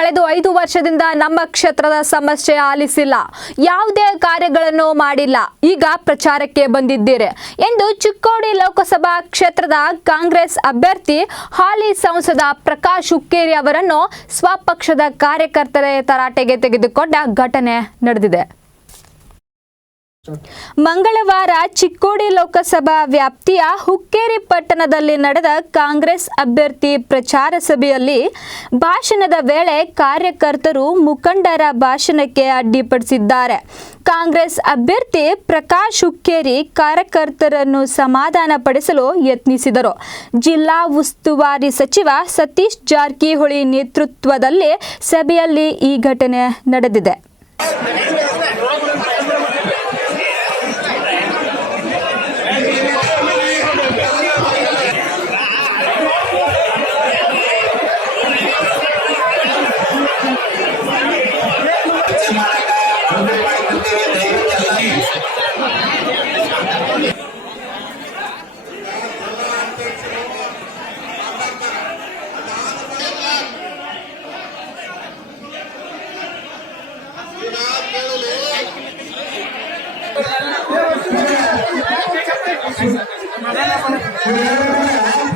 ಕಳೆದ 5 ವರ್ಷದಿಂದ ನಮ್ಮ ಕ್ಷೇತ್ರದ ಸಮಸ್ಯೆ ಆಲಿಸಿಲ್ಲ, ಯಾವುದೇ ಕಾರ್ಯಗಳನ್ನು ಮಾಡಿಲ್ಲ, ಈಗ ಪ್ರಚಾರಕ್ಕೆ ಬಂದಿದ್ದೀರಿ ಎಂದು ಚಿಕ್ಕೋಡಿ ಲೋಕಸಭಾ ಕ್ಷೇತ್ರದ ಕಾಂಗ್ರೆಸ್ ಅಭ್ಯರ್ಥಿ ಹಾಲಿ ಸಂಸದ ಪ್ರಕಾಶ್ ಹುಕ್ಕೇರಿ ಅವರನ್ನು ಸ್ವಪಕ್ಷದ ಕಾರ್ಯಕರ್ತರೇ ತರಾಟೆಗೆ ತೆಗೆದುಕೊಂಡ ಘಟನೆ ನಡೆದಿದೆ. ಮಂಗಳವಾರ ಚಿಕ್ಕೋಡಿ ಲೋಕಸಭಾ ವ್ಯಾಪ್ತಿಯ ಹುಕ್ಕೇರಿ ಪಟ್ಟಣದಲ್ಲಿ ನಡೆದ ಕಾಂಗ್ರೆಸ್ ಅಭ್ಯರ್ಥಿ ಪ್ರಚಾರ ಸಭೆಯಲ್ಲಿ ಭಾಷಣದ ವೇಳೆ ಕಾರ್ಯಕರ್ತರು ಮುಖಂಡರ ಭಾಷಣಕ್ಕೆ ಅಡ್ಡಿಪಡಿಸಿದ್ದಾರೆ. ಕಾಂಗ್ರೆಸ್ ಅಭ್ಯರ್ಥಿ ಪ್ರಕಾಶ್ ಹುಕ್ಕೇರಿ ಕಾರ್ಯಕರ್ತರನ್ನು ಸಮಾಧಾನಪಡಿಸಲು ಯತ್ನಿಸಿದರು. ಜಿಲ್ಲಾ ಉಸ್ತುವಾರಿ ಸಚಿವ ಸತೀಶ್ ಜಾರಕಿಹೊಳಿ ನೇತೃತ್ವದಲ್ಲಿ ಸಭೆಯಲ್ಲಿ ಈ ಘಟನೆ ನಡೆದಿದೆ. Gracias.